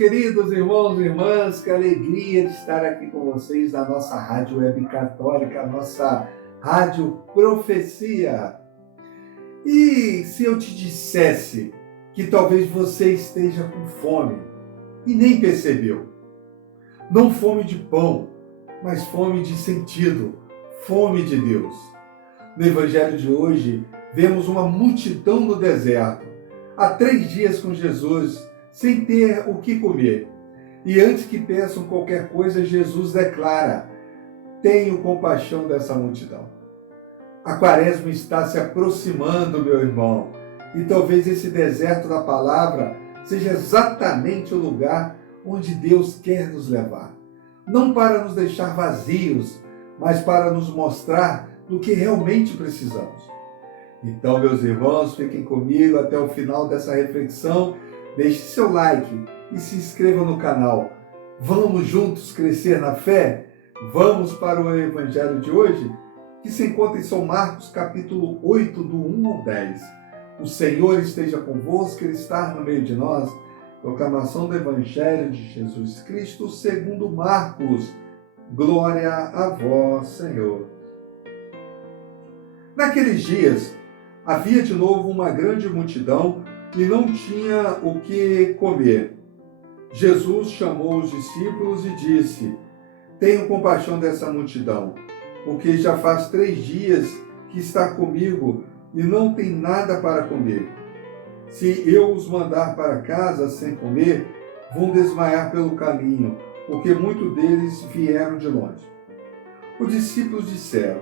queridos irmãos e irmãs, que alegria de estar aqui com vocês na nossa Rádio Web Católica, a nossa Rádio Profecia. E se eu te dissesse que talvez você esteja com fome e nem percebeu? Não fome de pão, mas fome de sentido, fome de Deus. No Evangelho de hoje, vemos uma multidão no deserto, há 3 dias com Jesus, sem ter o que comer. E antes que peçam qualquer coisa, Jesus declara: tenho compaixão dessa multidão. A Quaresma está se aproximando, meu irmão, e talvez esse deserto da palavra seja exatamente o lugar onde Deus quer nos levar. Não para nos deixar vazios, mas para nos mostrar do que realmente precisamos. Então, meus irmãos, fiquem comigo até o final dessa reflexão. Deixe seu like e se inscreva no canal. Vamos juntos crescer na fé? Vamos para o Evangelho de hoje, que se encontra em São Marcos, capítulo 8, do 1 ao 10. O Senhor esteja convosco, Ele está no meio de nós. Proclamação do Evangelho de Jesus Cristo, segundo Marcos. Glória a vós, Senhor. Naqueles dias, havia de novo uma grande multidão e não tinha o que comer. Jesus chamou os discípulos e disse: tenho compaixão dessa multidão, porque já faz 3 dias que está comigo e não tem nada para comer. Se eu os mandar para casa sem comer, vão desmaiar pelo caminho, porque muitos deles vieram de longe. Os discípulos disseram: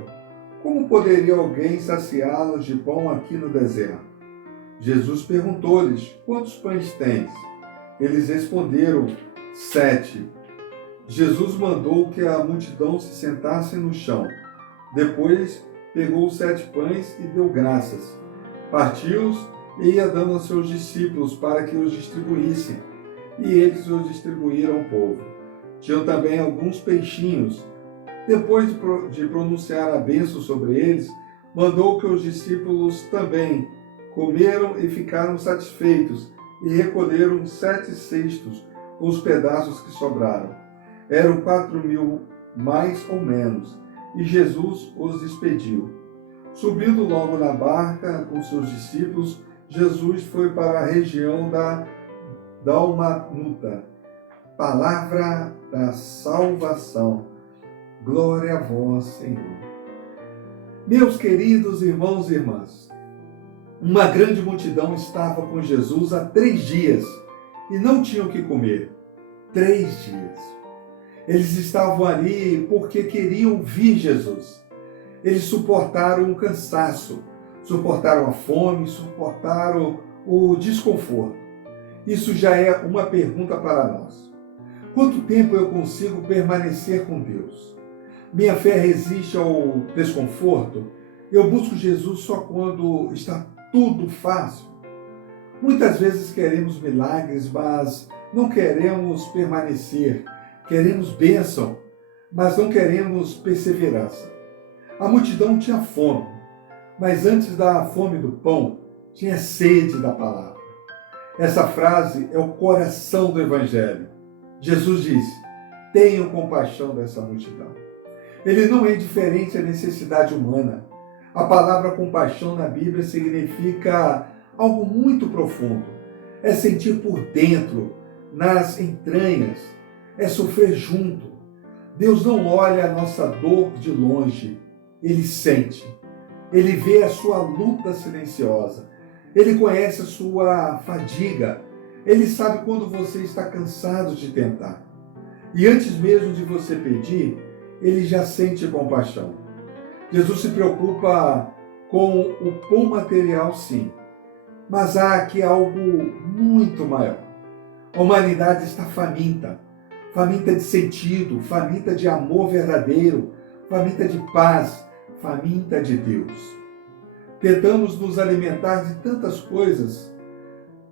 como poderia alguém saciá-los de pão aqui no deserto? Jesus perguntou-lhes: quantos pães tens? Eles responderam: 7. Jesus mandou que a multidão se sentasse no chão. Depois pegou os 7 pães e deu graças. Partiu-os e ia dando aos seus discípulos para que os distribuíssem. E eles os distribuíram ao povo. Tinham também alguns peixinhos. Depois de pronunciar a bênção sobre eles, mandou que os discípulos também comeram e ficaram satisfeitos, e recolheram 7 cestos com os pedaços que sobraram. Eram 4.000, mais ou menos, e Jesus os despediu. Subindo logo na barca com seus discípulos, Jesus foi para a região da Dalmanuta. Palavra da salvação. Glória a vós, Senhor. Meus queridos irmãos e irmãs, uma grande multidão estava com Jesus há 3 dias e não tinham o que comer. 3 dias. Eles estavam ali porque queriam ouvir Jesus. Eles suportaram o cansaço, suportaram a fome, suportaram o desconforto. Isso já é uma pergunta para nós. Quanto tempo eu consigo permanecer com Deus? Minha fé resiste ao desconforto? Eu busco Jesus só quando está tudo fácil? Muitas vezes queremos milagres, mas não queremos permanecer. Queremos bênção, mas não queremos perseverança. A multidão tinha fome, mas antes da fome do pão, tinha sede da palavra. Essa frase é o coração do Evangelho. Jesus disse: tenham compaixão dessa multidão. Ele não é indiferente à necessidade humana. A palavra compaixão na Bíblia significa algo muito profundo. É sentir por dentro, nas entranhas, é sofrer junto. Deus não olha a nossa dor de longe, Ele sente. Ele vê a sua luta silenciosa. Ele conhece a sua fadiga. Ele sabe quando você está cansado de tentar. E antes mesmo de você pedir, Ele já sente compaixão. Jesus se preocupa com o pão material, sim, mas há aqui algo muito maior. A humanidade está faminta de sentido, faminta de amor verdadeiro, faminta de paz, faminta de Deus. Tentamos nos alimentar de tantas coisas: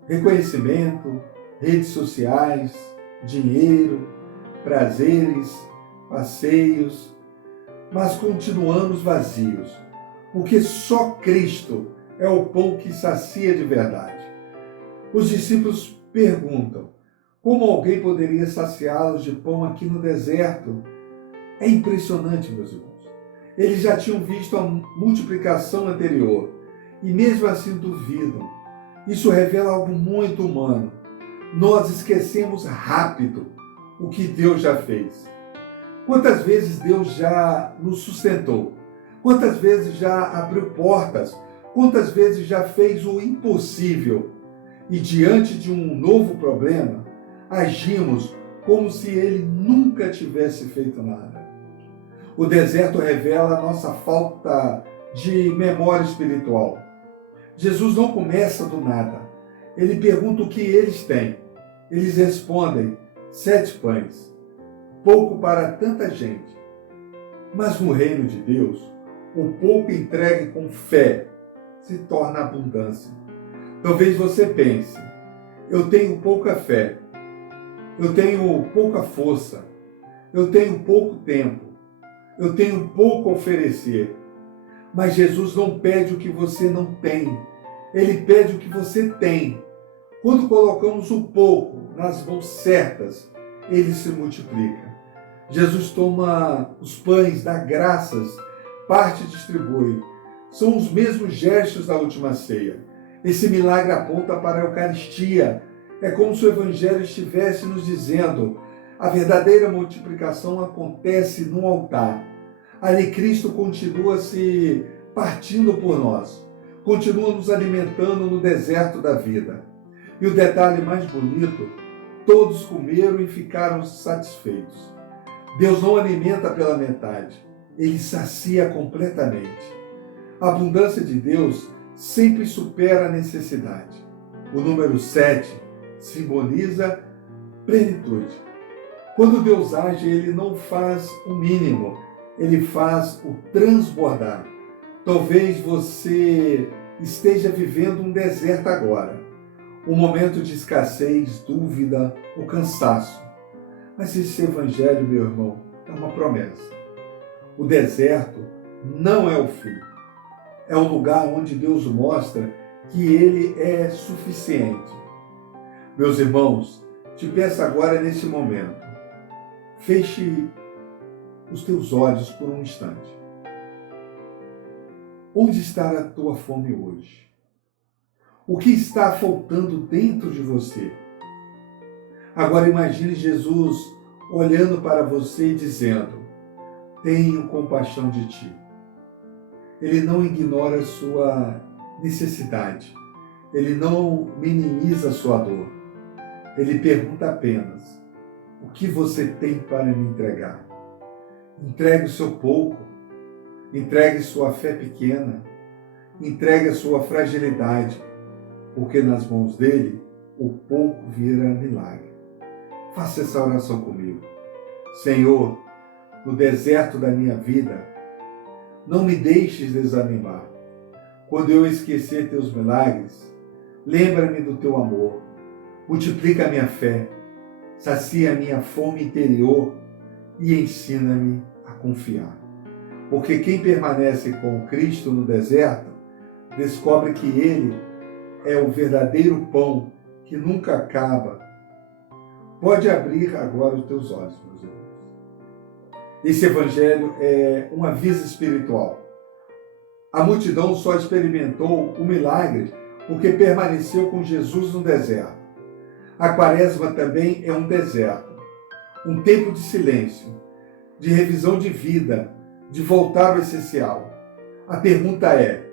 reconhecimento, redes sociais, dinheiro, prazeres, passeios, mas continuamos vazios, porque só Cristo é o pão que sacia de verdade. Os discípulos perguntam: Como alguém poderia saciá-los de pão aqui no deserto? É impressionante, meus irmãos. Eles já tinham visto a multiplicação anterior e mesmo assim duvidam. Isso revela algo muito humano. Nós esquecemos rápido o que Deus já fez. Quantas vezes Deus já nos sustentou? Quantas vezes já abriu portas? Quantas vezes já fez o impossível? E diante de um novo problema, agimos como se ele nunca tivesse feito nada. O deserto revela a nossa falta de memória espiritual. Jesus não começa do nada. Ele pergunta o que eles têm. Eles respondem: 7 pães, pouco para tanta gente. Mas no reino de Deus, o pouco entregue com fé se torna abundância. Talvez você pense: eu tenho pouca fé, eu tenho pouca força, eu tenho pouco tempo, eu tenho pouco a oferecer. Mas Jesus não pede o que você não tem, Ele pede o que você tem. Quando colocamos o pouco nas mãos certas, ele se multiplica. Jesus toma os pães, dá graças, parte e distribui. São os mesmos gestos da última ceia. Esse milagre aponta para a Eucaristia. É como se o Evangelho estivesse nos dizendo: a verdadeira multiplicação acontece no altar. Ali Cristo continua se partindo por nós, continua nos alimentando no deserto da vida. E o detalhe mais bonito: todos comeram e ficaram satisfeitos. Deus não alimenta pela metade, Ele sacia completamente. A abundância de Deus sempre supera a necessidade. O número 7 simboliza plenitude. Quando Deus age, Ele não faz o mínimo, Ele faz o transbordar. Talvez você esteja vivendo um deserto agora, um momento de escassez, dúvida, o cansaço. Mas esse evangelho, meu irmão, é uma promessa. O deserto não é o fim. É o lugar onde Deus mostra que Ele é suficiente. Meus irmãos, te peço agora nesse momento, feche os teus olhos por um instante. Onde está a tua fome hoje? O que está faltando dentro de você? Agora imagine Jesus olhando para você e dizendo: tenho compaixão de ti. Ele não ignora a sua necessidade. Ele não minimiza a sua dor. Ele pergunta apenas: o que você tem para me entregar? Entregue o seu pouco. Entregue sua fé pequena. Entregue a sua fragilidade. Porque nas mãos dele, o pouco vira milagre. Faça essa oração comigo. Senhor, no deserto da minha vida, não me deixes desanimar. Quando eu esquecer teus milagres, lembra-me do teu amor. Multiplica a minha fé, sacia a minha fome interior e ensina-me a confiar. Porque quem permanece com Cristo no deserto, descobre que Ele é o verdadeiro pão que nunca acaba. Pode abrir agora os teus olhos, meus irmãos. Esse evangelho é um aviso espiritual. A multidão só experimentou o milagre porque permaneceu com Jesus no deserto. A quaresma também é um deserto, um tempo de silêncio, de revisão de vida, de voltar ao essencial. A pergunta é: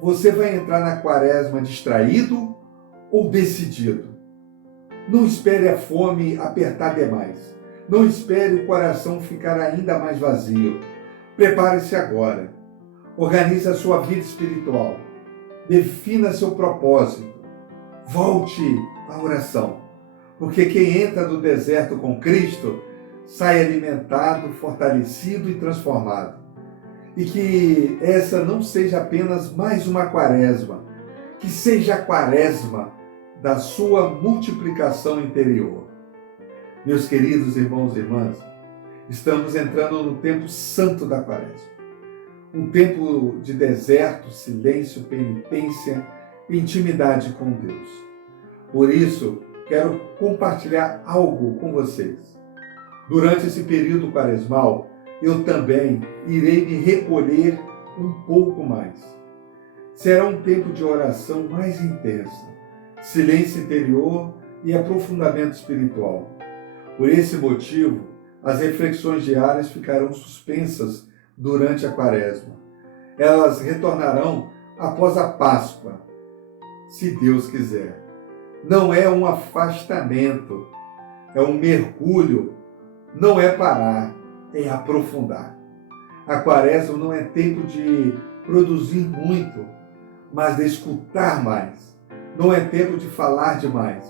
você vai entrar na quaresma distraído ou decidido? Não espere a fome apertar demais. Não espere o coração ficar ainda mais vazio. Prepare-se agora. Organize a sua vida espiritual. Defina seu propósito. Volte à oração. Porque quem entra no deserto com Cristo sai alimentado, fortalecido e transformado. E que essa não seja apenas mais uma quaresma, que seja a quaresma da sua multiplicação interior. Meus queridos irmãos e irmãs, estamos entrando no tempo santo da quaresma. Um tempo de deserto, silêncio, penitência e intimidade com Deus. Por isso, quero compartilhar algo com vocês. Durante esse período quaresmal, eu também irei me recolher um pouco mais. Será um tempo de oração mais intensa, silêncio interior e aprofundamento espiritual. Por esse motivo, as reflexões diárias ficarão suspensas durante a Quaresma. Elas retornarão após a Páscoa, se Deus quiser. Não é um afastamento, é um mergulho, não é parar, é aprofundar. A Quaresma não é tempo de produzir muito, mas de escutar mais. Não é tempo de falar demais,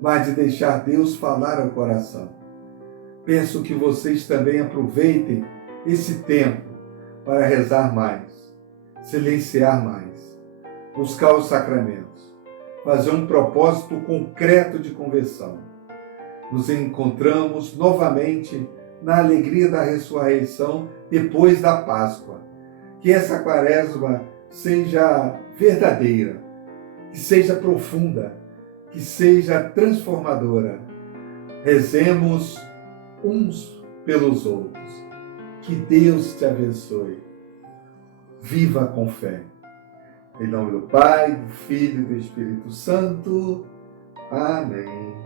mas de deixar Deus falar ao coração. Peço que vocês também aproveitem esse tempo para rezar mais, silenciar mais, buscar os sacramentos, fazer um propósito concreto de conversão. Nos encontramos novamente na alegria da ressurreição depois da Páscoa. Que essa Quaresma seja verdadeira, que seja profunda, que seja transformadora. Rezemos uns pelos outros. Que Deus te abençoe. Viva com fé. Em nome do Pai, do Filho e do Espírito Santo. Amém.